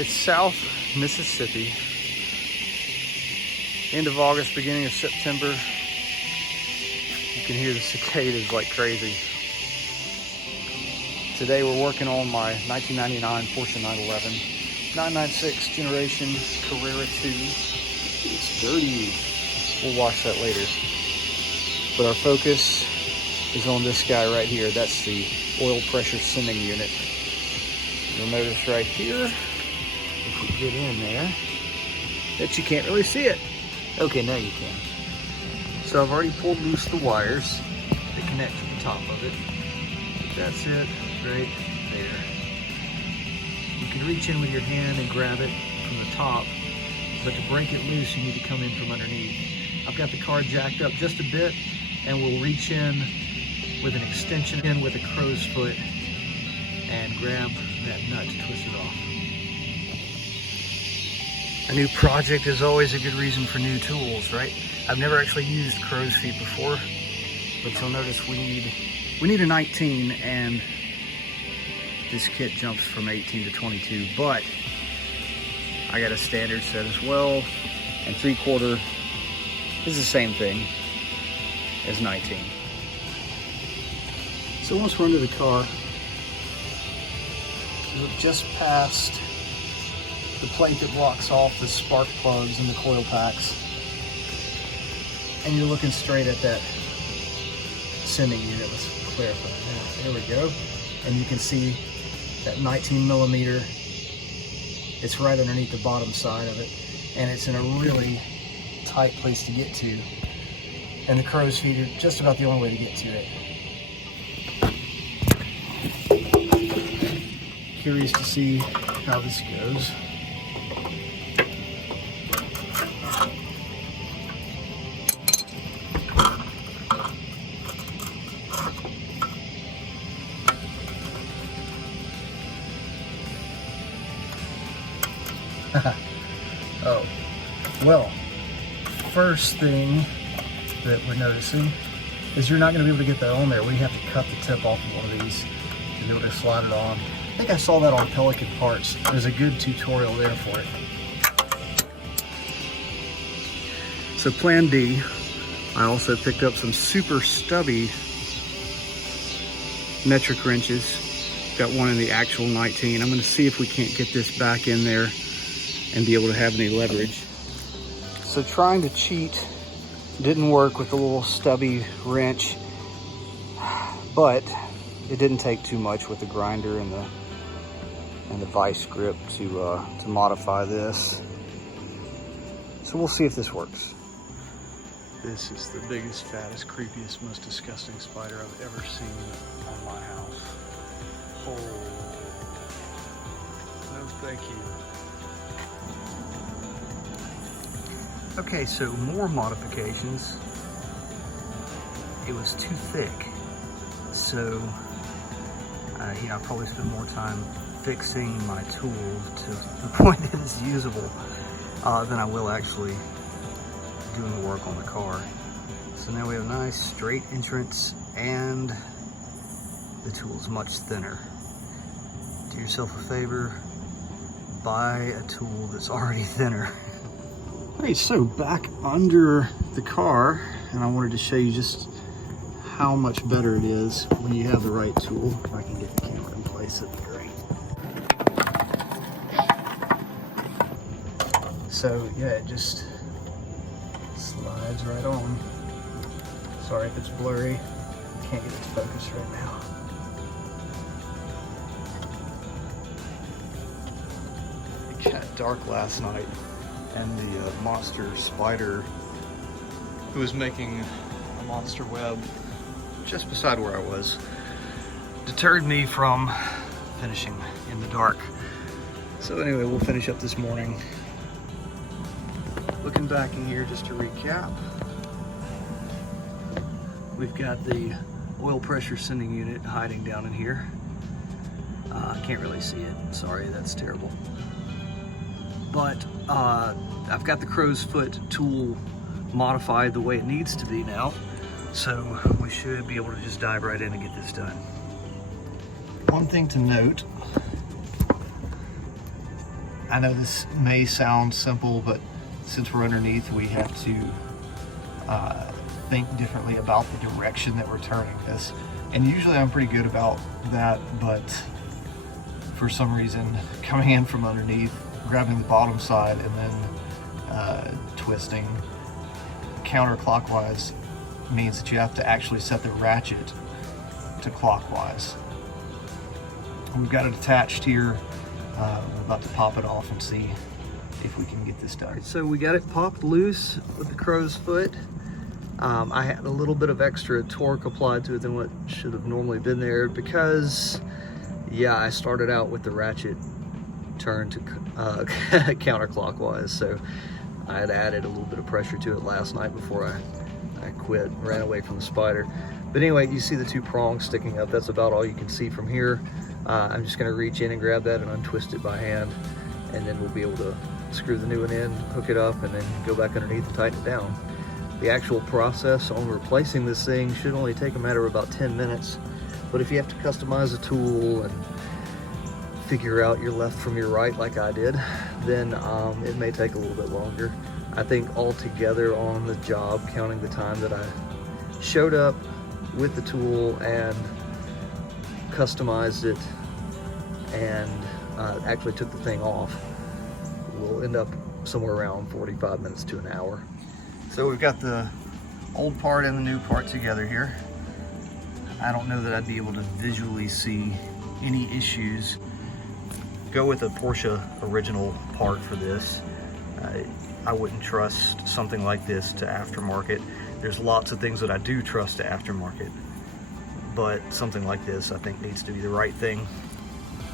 It's South Mississippi. End of August, beginning of September. You can hear the cicadas like crazy. Today we're working on my 1999 Porsche 911. 996 generation Carrera 2. It's dirty. We'll wash that later. But our focus is on this guy right here. That's the oil pressure sending unit. You'll notice right here, if we get in there, that you can't really see it. Okay, now you can. So I've already pulled loose the wires that connect to the top of it. That's it, right there. You can reach in with your hand and grab it from the top, but to break it loose, you need to come in from underneath. I've got the car jacked up just a bit, and we'll reach in with an extension in with a crow's foot and grab that nut to twist it off. A new project is always a good reason for new tools, right? I've never actually used crow's feet before, but you'll notice we need a 19, and this kit jumps from 18 to 22, but I got a standard set as well, and 3/4 is the same thing as 19. So once we're under the car, look just past the plate that blocks off the spark plugs and the coil packs, and you're looking straight at that sending unit. Let's clarify that. There we go. And you can see that 19 millimeter. It's right underneath the bottom side of it, and it's in a really tight place to get to. And the crow's feet are just about the only way to get to it. Curious to see how this goes. Oh, well, first thing that we're noticing is you're not going to be able to get that on there. We have to cut the tip off of one of these to be able to slide it on. I think I saw that on Pelican Parts. There's a good tutorial there for it. So plan D, I also picked up some super stubby metric wrenches. Got one in the actual 19. I'm going to see if we can't get this back in there and be able to have any leverage. So trying to cheat didn't work with the little stubby wrench, but it didn't take too much with the grinder and the vice grip to modify this. So we'll see if this works. This is the biggest, fattest, creepiest, most disgusting spider I've ever seen on my house. Oh, no thank you. Okay, so more modifications. It was too thick, so I probably spent more time fixing my tool to the point that it's usable than I will actually doing the work on the car. So now we have a nice straight entrance, and the tool is much thinner. Do yourself a favor, buy a tool that's already thinner. Okay, so back under the car, and I wanted to show you just how much better it is when you have the right tool. If I can get the camera in place, it'd be great. So yeah, it just slides right on. Sorry if it's blurry, can't get it to focus right now. It got dark last night, and the monster spider who was making a monster web just beside where I was deterred me from finishing in the dark. So anyway, we'll finish up this morning. Looking back in here just to recap, we've got the oil pressure sending unit hiding down in here. I can't really see it, sorry, that's terrible. But I've got the crow's foot tool modified the way it needs to be now, so we should be able to just dive right in and get this done. One thing to note I know this may sound simple, but since we're underneath, we have to think differently about the direction that we're turning this. And usually I'm pretty good about that, but for some reason, coming in from underneath, grabbing the bottom side and then twisting counterclockwise means that you have to actually set the ratchet to clockwise. We've got it attached here. We're about to pop it off and see if we can get this done. So we got it popped loose with the crow's foot. I had a little bit of extra torque applied to it than what should have normally been there because, yeah, I started out with the ratchet turned to counterclockwise. So I had added a little bit of pressure to it last night before I quit, ran away from the spider. But anyway, you see the two prongs sticking up. That's about all you can see from here. I'm just gonna reach in and grab that and untwist it by hand, and then we'll be able to screw the new one in, hook it up, and then go back underneath and tighten it down. The actual process on replacing this thing should only take a matter of about 10 minutes. But if you have to customize a tool and figure out your left from your right like I did, then it may take a little bit longer. I think altogether on the job, counting the time that I showed up with the tool and customized it and actually took the thing off, we'll end up somewhere around 45 minutes to an hour. So we've got the old part and the new part together here. I don't know that I'd be able to visually see any issues. Go with a Porsche original part for this. I wouldn't trust something like this to aftermarket. There's lots of things that I do trust to aftermarket, but something like this I think needs to be the right thing.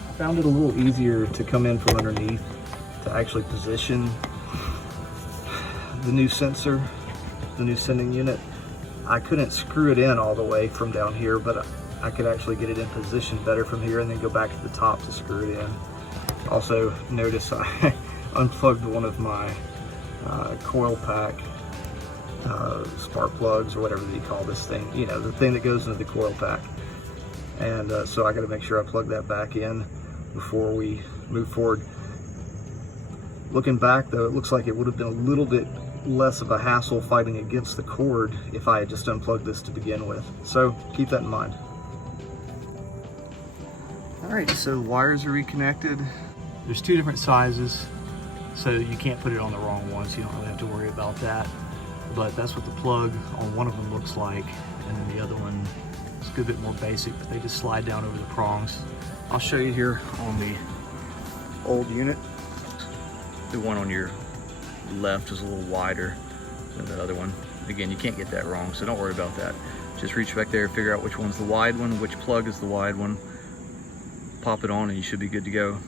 I found it a little easier to come in from underneath to actually position the new sensor, the new sending unit. I couldn't screw it in all the way from down here, but I could actually get it in position better from here and then go back to the top to screw it in. Also, notice I unplugged one of my coil pack spark plugs, or whatever you call this thing, you know, the thing that goes into the coil pack. And so I got to make sure I plug that back in before we move forward. Looking back though, it looks like it would have been a little bit less of a hassle fighting against the cord if I had just unplugged this to begin with. So keep that in mind. All right, so wires are reconnected. There's two different sizes, so you can't put it on the wrong one, so you don't really have to worry about that. But that's what the plug on one of them looks like, and then the other one is a good bit more basic, but they just slide down over the prongs. I'll show you here on the old unit. The one on your left is a little wider than the other one. Again, you can't get that wrong, so don't worry about that. Just reach back there, figure out which one's the wide one, which plug is the wide one, pop it on, and you should be good to go.